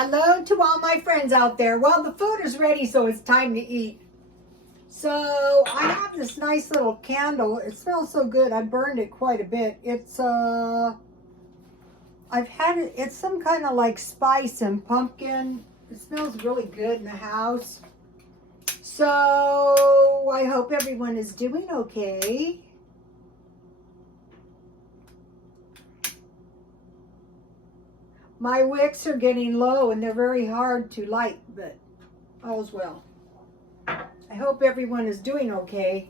Hello to all my friends out there. Well, the food is ready, so it's time to eat. So I have this nice little candle. It smells so good. I burned it quite a bit. It's it's some kind of like spice and pumpkin. It smells really good in the house. So I hope everyone is doing okay. My wicks are getting low and they're very hard to light, but all's well. I hope everyone is doing okay.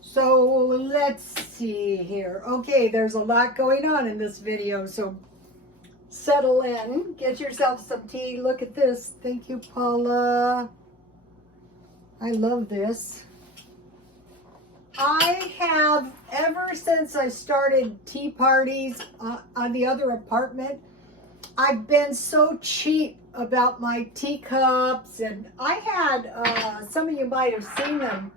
So let's see here. Okay, there's a lot going on in this video, so settle in. Get yourself some tea. Look at this. Thank you, Paula. I love this. I have, ever since I started tea parties on the other apartment, I've been so cheap about my teacups, and I had, some of you might have seen them,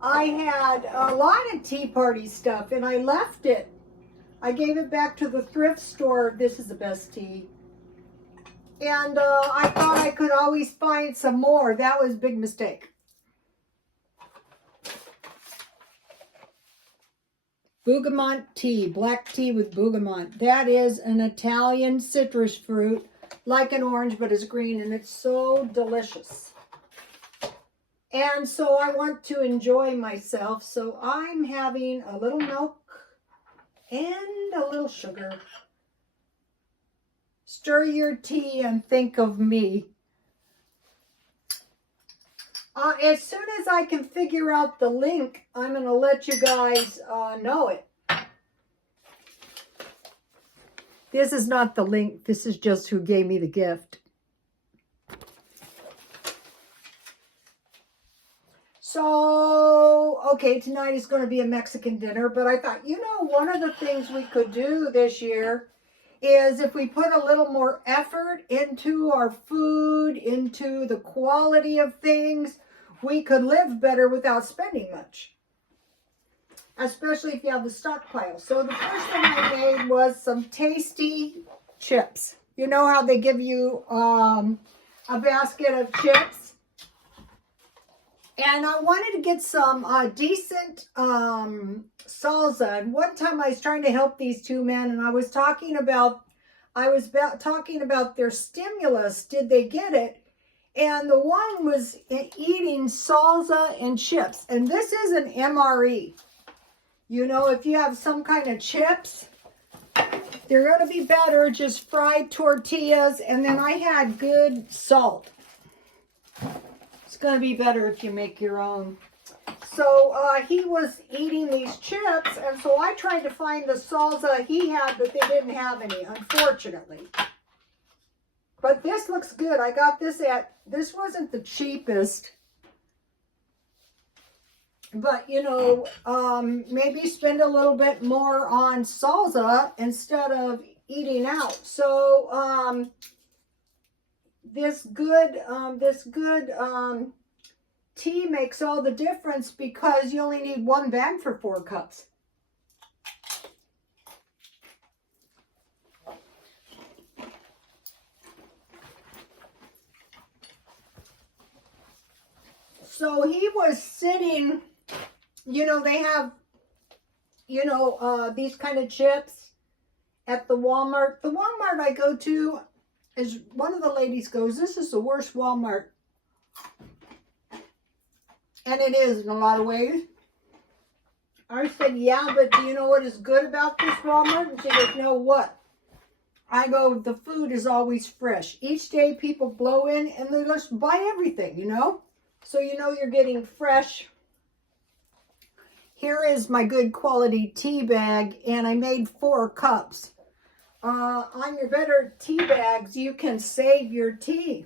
I had a lot of tea party stuff, and I left it. I gave it back to the thrift store. This is the best tea. And I thought I could always find some more. That was a big mistake. Bergamot tea, black tea with bergamot. That is an Italian citrus fruit, like an orange, but it's green, and it's so delicious. And so I want to enjoy myself, so I'm having a little milk and a little sugar. Stir your tea and think of me. As soon as I can figure out the link, I'm going to let you guys know it. This is not the link. This is just who gave me the gift. So, okay, tonight is going to be a Mexican dinner, but I thought, you know, one of the things we could do this year is if we put a little more effort into our food, into the quality of things, we could live better without spending much. Especially if you have the stockpile. So the first thing I made was some tasty chips. You know how they give you a basket of chips? And I wanted to get some decent salsa. And one time I was trying to help these two men, and I was talking about their stimulus. Did they get it? And the one was eating salsa and chips. And this is an MRE. You know, if you have some kind of chips, they're going to be better just fried tortillas. And then I had good salt. It's going to be better if you make your own. So he was eating these chips, and so I tried to find the salsa he had, but they didn't have any, unfortunately. But this looks good. I got this this wasn't the cheapest. But, you know, maybe spend a little bit more on salsa instead of eating out. So, this good tea makes all the difference because you only need one bag for 4 cups. So he was sitting, you know, they have, you know, these kind of chips at the Walmart. The Walmart I go to, is one of the ladies goes, this is the worst Walmart. And it is in a lot of ways. I said, yeah, but do you know what is good about this Walmart? And she goes, no, what? I go, the food is always fresh. Each day people blow in and they just buy everything, you know? So you know you're getting fresh. Here is my good quality tea bag, and I made 4 cups. On your better tea bags, you can save your tea.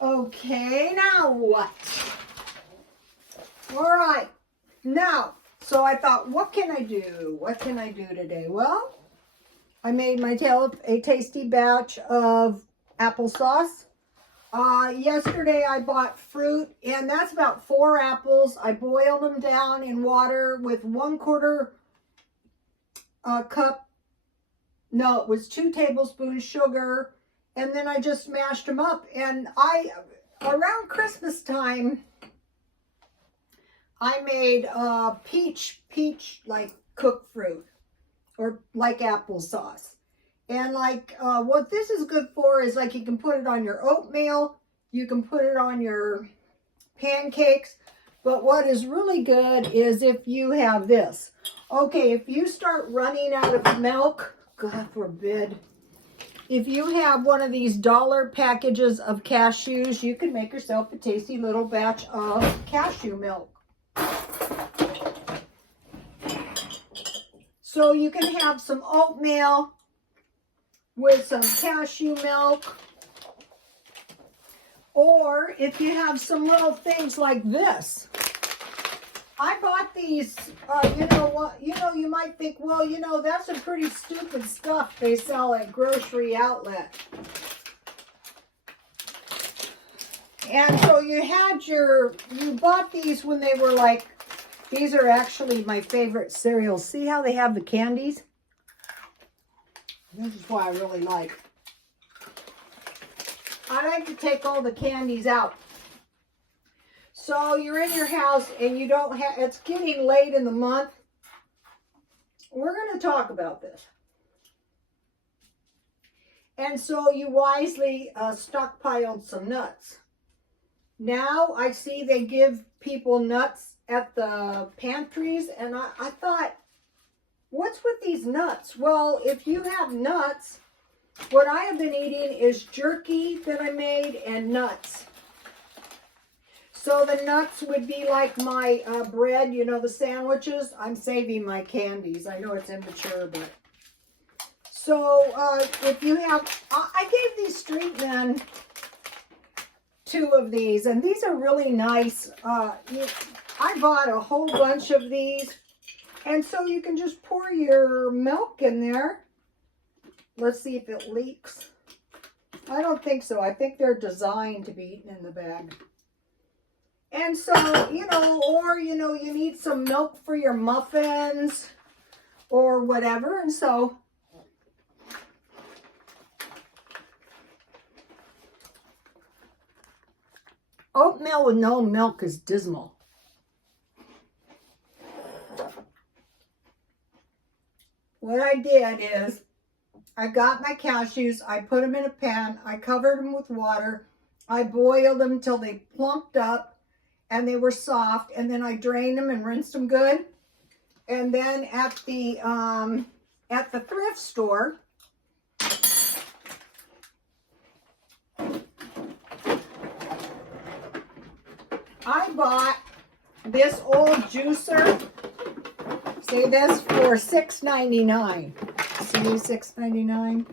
Okay, now what? All right, now, so I thought, what can I do? What can I do today? Well, I made a tasty batch of applesauce. Yesterday I bought fruit, and that's about 4 apples. I boiled them down in water with 1/4 cup, no, it was 2 tablespoons sugar And then I just mashed them up. And around Christmas time, I made peach like cooked fruit or like applesauce. And like what this is good for is like you can put it on your oatmeal, you can put it on your pancakes. But what is really good is if you have this. Okay, if you start running out of milk, God forbid, if you have one of these dollar packages of cashews, you can make yourself a tasty little batch of cashew milk. So you can have some oatmeal with some cashew milk. Or if you have some little things like this. I bought these, you know what, you might think, well, that's some pretty stupid stuff they sell at grocery outlet. And so you bought these when they were like, these are actually my favorite cereals. See how they have the candies? This is what I really like. I like to take all the candies out. So you're in your house and you don't have, it's getting late in the month. We're going to talk about this. And so you wisely stockpiled some nuts. Now I see they give people nuts at the pantries, and I thought, what's with these nuts? Well, if you have nuts, what I have been eating is jerky that I made and nuts. So the nuts would be like my bread, the sandwiches. I'm saving my candies. I know it's immature, but. So if you have, I gave these street men 2 of these, and these are really nice. I bought a whole bunch of these, and so you can just pour your milk in there. Let's see if it leaks. I don't think so. I think they're designed to be eaten in the bag. And so, or, you need some milk for your muffins or whatever. And so, oatmeal with no milk is dismal. What I did is, I got my cashews, I put them in a pan, I covered them with water, I boiled them till they plumped up and they were soft, and then I drained them and rinsed them good. And then at the thrift store, I bought this old juicer. See, this for $6.99. See, $6.99.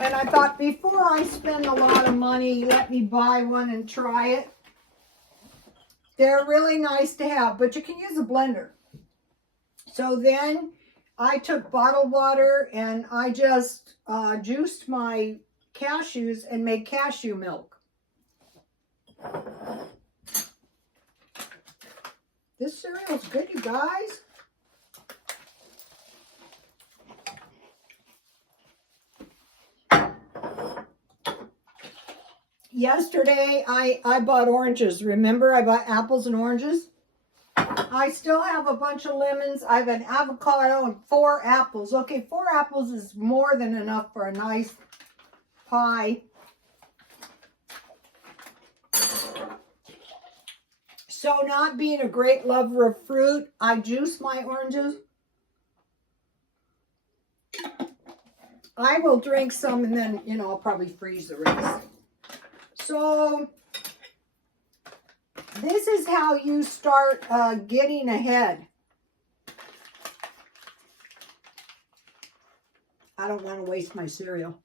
And I thought, before I spend a lot of money, let me buy one and try it. They're really nice to have, but you can use a blender. So then I took bottled water and I just juiced my cashews and made cashew milk. This cereal's good, you guys. Yesterday, I bought oranges. Remember, I bought apples and oranges. I still have a bunch of lemons. I have an avocado and 4 apples. Okay, 4 apples is more than enough for a nice pie. So, not being a great lover of fruit, I juice my oranges. I will drink some and then, I'll probably freeze the rest. So, this is how you start getting ahead. I don't want to waste my cereal.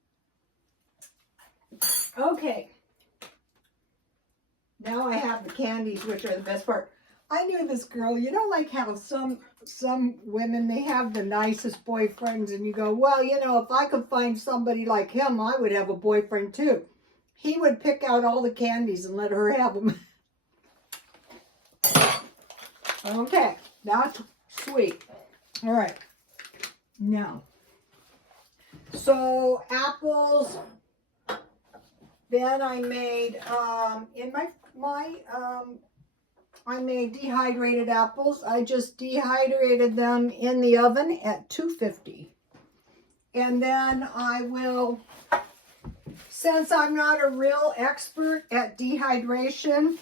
Okay. Now I have the candies, which are the best part. I knew this girl, like how some women, they have the nicest boyfriends, and you go, well, if I could find somebody like him, I would have a boyfriend too. He would pick out all the candies and let her have them. Okay, that's sweet. All right. Now, so apples, Then I made, I made dehydrated apples. I just dehydrated them in the oven at 250. And then I will, since I'm not a real expert at dehydration,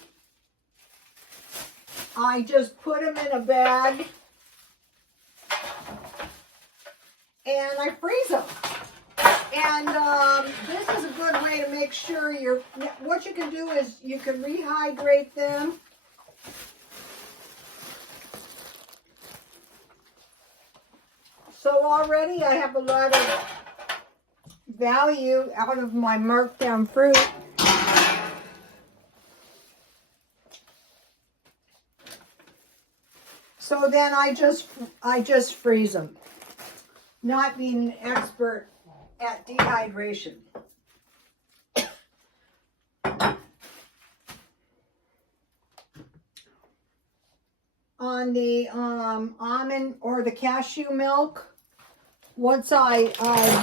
I just put them in a bag and I freeze them. And this is a good way to make sure what you can do is you can rehydrate them. So already I have a lot of value out of my marked down fruit. So then I just freeze them. Not being an expert at dehydration. On the almond or the cashew milk, once I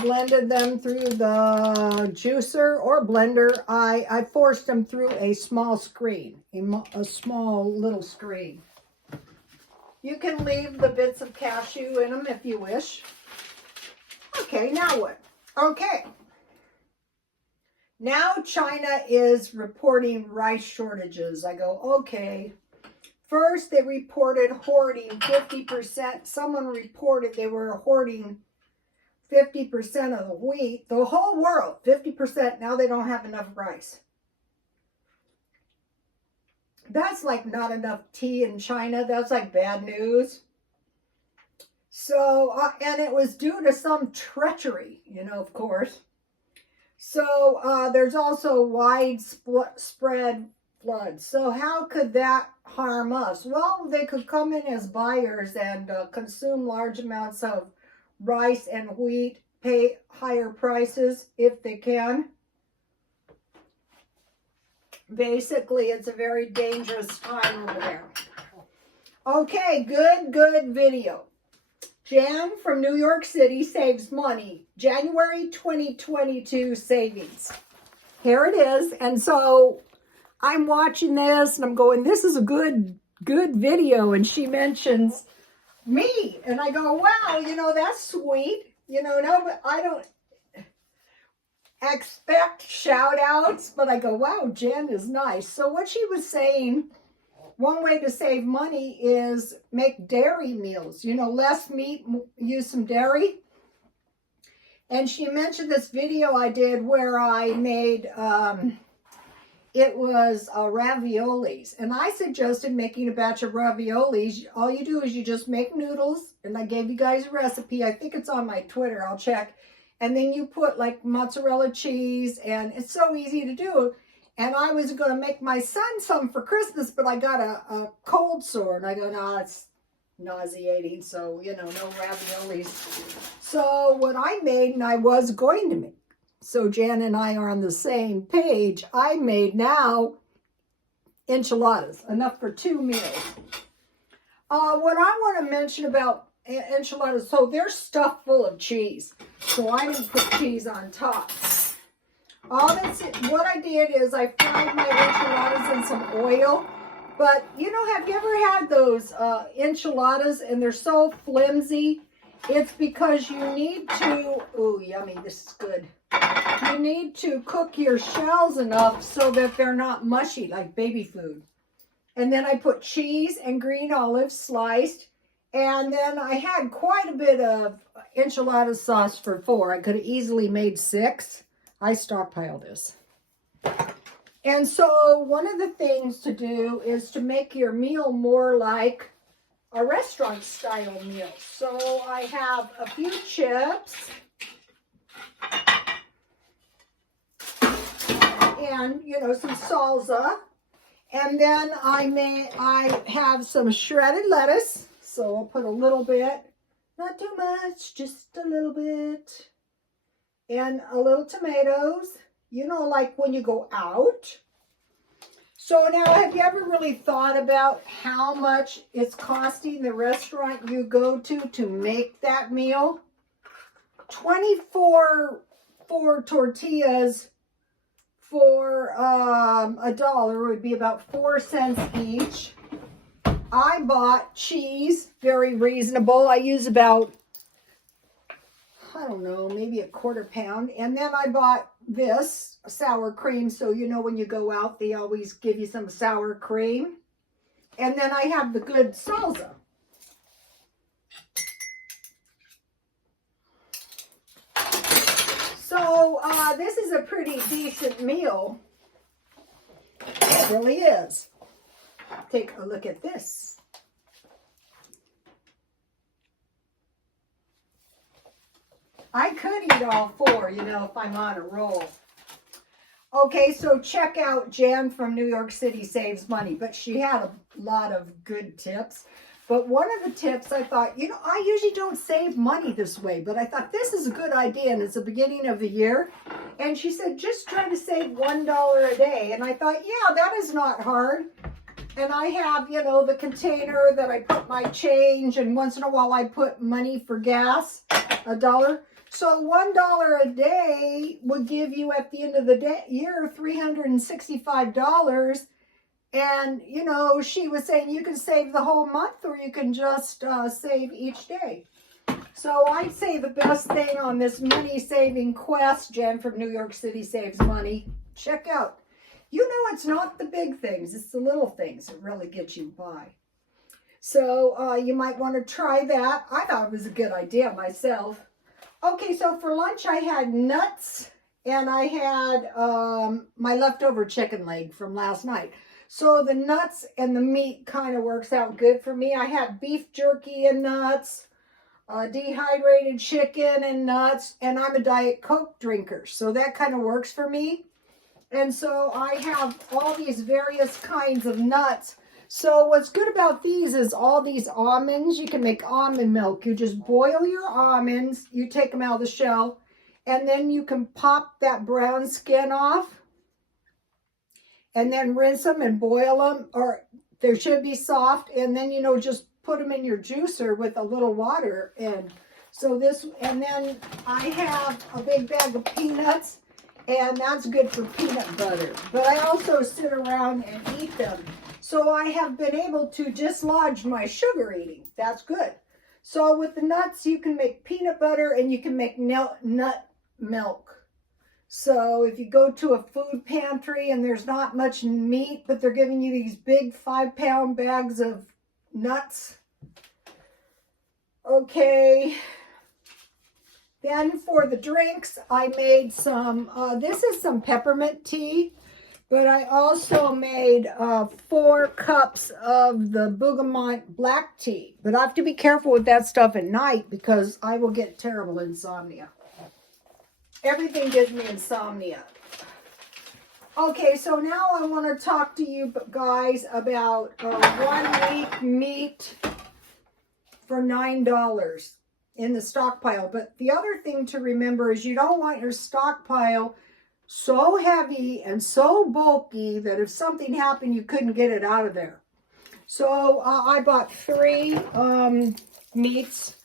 blended them through the juicer or blender, I forced them through a small screen, a small little screen. You can leave the bits of cashew in them if you wish. Okay, now what? Okay. Now China is reporting rice shortages. I go, okay. First, they reported hoarding 50%. Someone reported they were hoarding 50% of the wheat. The whole world, 50%. Now they don't have enough rice. That's like not enough tea in China. That's like bad news. So, and it was due to some treachery, of course. So, there's also widespread floods. So how could that harm us? Well, they could come in as buyers and consume large amounts of rice and wheat, pay higher prices if they can. Basically, it's a very dangerous time over there. Okay, good video. Jan from New York City saves money. January 2022 savings. Here it is. And so I'm watching this and I'm going, this is a good video. And she mentions me. And I go, wow, that's sweet. No, but I don't expect shout outs, but I go, wow, Jen is nice. So what she was saying, one way to save money is make dairy meals, less meat, use some dairy. And she mentioned this video I did where I made, it was raviolis. And I suggested making a batch of raviolis. All you do is you just make noodles. And I gave you guys a recipe. I think it's on my Twitter. I'll check. And then you put like mozzarella cheese. And it's so easy to do. And I was going to make my son some for Christmas. But I got a cold sore. And I go, no, it's nauseating. So, no raviolis. So what I made and I was going to make. So Jan and I are on the same page. I made now enchiladas, enough for 2 meals. What I want to mention about enchiladas, so they're stuffed full of cheese. So I didn't put cheese on top. What I did is I fried my enchiladas in some oil. But, have you ever had those enchiladas and they're so flimsy? It's because you need to, ooh, yummy, this is good. You need to cook your shells enough so that they're not mushy like baby food. And then I put cheese and green olives sliced. And then I had quite a bit of enchilada sauce for 4. I could have easily made 6. I stockpiled this. And so one of the things to do is to make your meal more like a restaurant style meal. So I have a few chips. And, some salsa. And then I have some shredded lettuce. So I'll put a little bit, not too much, just a little bit. And a little tomatoes, like when you go out. So now, have you ever really thought about how much it's costing the restaurant you go to make that meal? 24 tortillas for for $1 would be about 4 cents each. I bought cheese, very reasonable. I use about, I don't know, maybe a quarter pound. And then I bought this sour cream. So, you know, when you go out, they always give you some sour cream. And then I have the good salsa. So this is a pretty decent meal. It really is. Take a look at this. I could eat all 4, you know, if I'm on a roll. Okay, so check out Jan from New York City Saves Money, but she had a lot of good tips. But one of the tips I thought, you know, I usually don't save money this way, but I thought this is a good idea, and it's the beginning of the year. And she said, just try to save $1 a day. And I thought, yeah, that is not hard. And I have, you know, the container that I put my change, and once in a while I put money for gas, $1. So $1 a day would give you at the end of the year $365. And, you know, she was saying you can save the whole month, or you can just save each day. So I'd say the best thing on this money saving quest, Jen from New York City Saves Money, check out. You know, it's not the big things, it's the little things that really get you by. So you might want to try that. I thought it was a good idea myself. Okay, so for lunch I had nuts, and I had my leftover chicken leg from last night. So the nuts and the meat kind of works out good for me. I had beef jerky and nuts, dehydrated chicken and nuts, and I'm a Diet Coke drinker, so that kind of works for me. And so I have all these various kinds of nuts. So what's good about these is all these almonds. You can make almond milk. You just boil your almonds, you take them out of the shell, and then you can pop that brown skin off, and then rinse them and boil them, or they should be soft, and then, you know, just put them in your juicer with a little water. And so this, and then I have a big bag of peanuts, and that's good for peanut butter. But I also sit around and eat them. So I have been able to dislodge my sugar eating. That's good. So with the nuts, you can make peanut butter, and you can make nut milk. So if you go to a food pantry and there's not much meat, but they're giving you these big 5-pound bags of nuts. Okay. Then for the drinks, I made some, this is some peppermint tea, but I also made 4 cups of the bergamot black tea. But I have to be careful with that stuff at night because I will get terrible insomnia. Everything gives me insomnia. Okay, so now I want to talk to you guys about 1 week meat for $9 in the stockpile. But the other thing to remember is you don't want your stockpile so heavy and so bulky that if something happened, you couldn't get it out of there. So I bought 3 meats.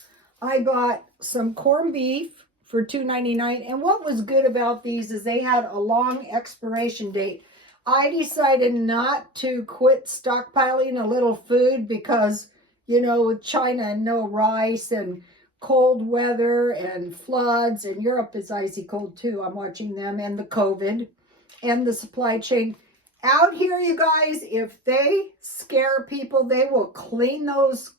I bought some corned beef for $2.99. And what was good about these is they had a long expiration date. I decided not to quit stockpiling a little food because, you know, with China and no rice and cold weather and floods, and Europe is icy cold too. I'm watching them, and the COVID and the supply chain. Out here, you guys, if they scare people, they will clean those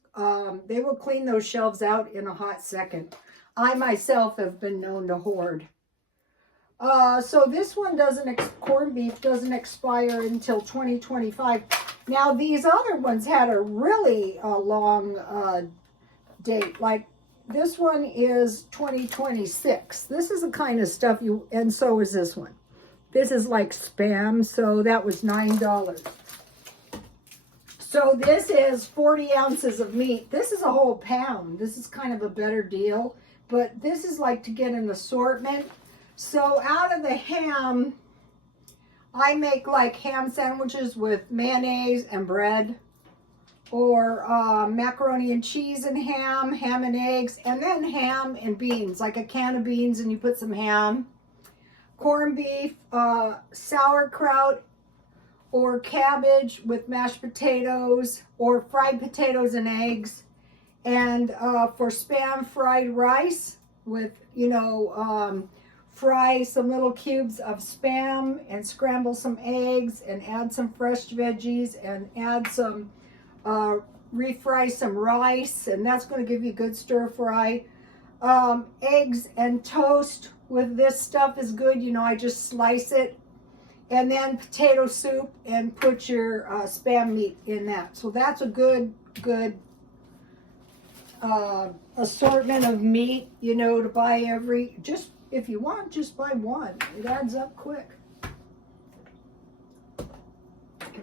shelves out in a hot second. I myself have been known to hoard. So this one corned beef doesn't expire until 2025. Now these other ones had a really long date. Like this one is 2026. This is the kind of stuff and so is this one. This is like Spam, so that was $9. So this is 40 ounces of meat. This is a whole pound. This is kind of a better deal. But this is like to get an assortment. So out of the ham, I make like ham sandwiches with mayonnaise and bread. Or macaroni and cheese and ham and eggs. And then ham and beans, like a can of beans and you put some ham. corned beef, sauerkraut, or cabbage with mashed potatoes, or fried potatoes and eggs. And for Spam, fried rice with, fry some little cubes of Spam and scramble some eggs and add some fresh veggies and add some, refry some rice, and that's going to give you a good stir fry. Eggs and toast with this stuff is good. I just slice it. And then potato soup, and put your Spam meat in that. So that's a good assortment of meat, to buy just if you want, just buy one. It adds up quick.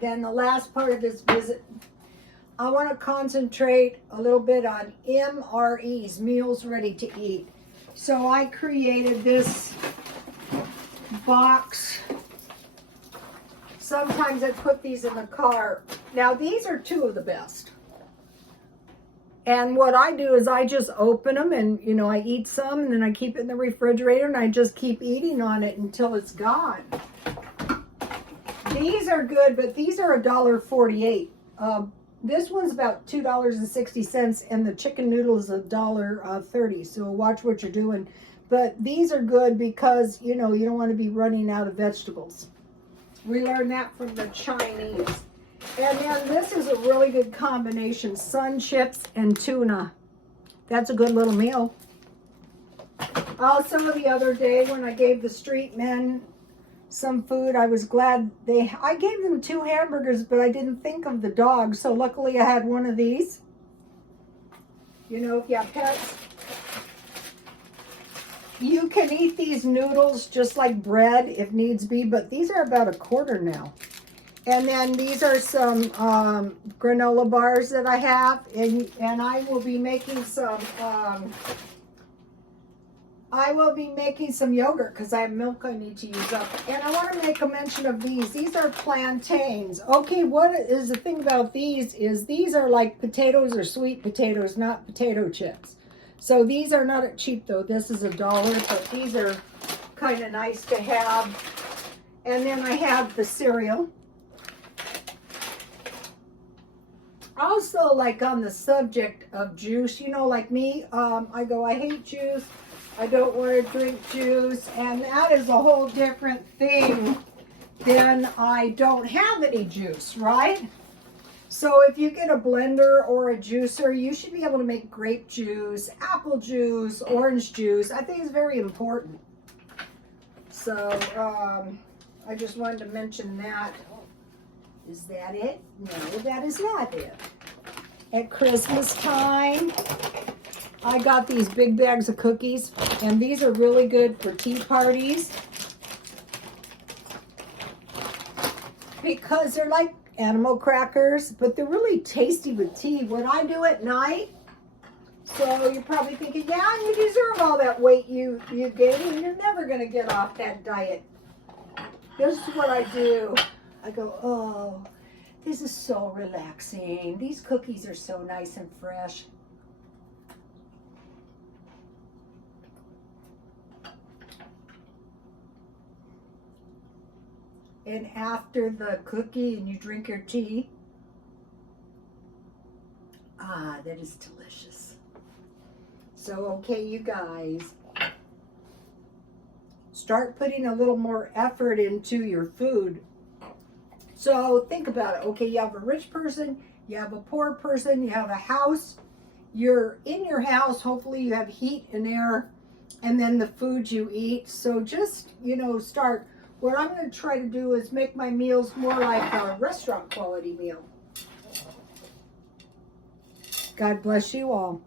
Then the last part of this visit, I want to concentrate a little bit on MREs, meals ready to eat. So I created this box. Sometimes I put these in the car. Now these are two of the best. And what I do is I just open them and, I eat some and then I keep it in the refrigerator and I just keep eating on it until it's gone. These are good, but these are $1.48. This one's about $2.60 and the chicken noodle is $1.30. So watch what you're doing. But these are good because, you don't want to be running out of vegetables. We learned that from the Chinese. And then this is a really good combination, sun chips and tuna. That's a good little meal. Also, the other day when I gave the street men some food, I was glad I gave them 2 hamburgers, but I didn't think of the dog. So luckily I had one of these. If you have pets. You can eat these noodles just like bread if needs be, but these are about $1 now. And then these are some granola bars that I have, and I will be making some. Yogurt because I have milk I need to use up. And I want to make a mention of these. These are plantains. Okay, what is the thing about these is these are like potatoes or sweet potatoes, not potato chips. So these are not cheap though. This is $1, but these are kind of nice to have. And then I have the cereal. Also, like on the subject of juice, like me, I hate juice. I don't want to drink juice. And that is a whole different thing than I don't have any juice, right? So if you get a blender or a juicer, you should be able to make grape juice, apple juice, orange juice. I think it's very important. So I just wanted to mention that. Is that it? No, that is not it. At Christmas time, I got these big bags of cookies, and these are really good for tea parties because they're like animal crackers, but they're really tasty with tea. What I do at night, so you're probably thinking, yeah, you deserve all that weight you gained, and you're never going to get off that diet. This is what I do. I go, oh, this is so relaxing. These cookies are so nice and fresh. And after the cookie and you drink your tea, that is delicious. So, okay, you guys, start putting a little more effort into your food. So think about it. Okay, you have a rich person, you have a poor person, you have a house. You're in your house. Hopefully you have heat and air, and then the food you eat. So just, start. What I'm going to try to do is make my meals more like a restaurant quality meal. God bless you all.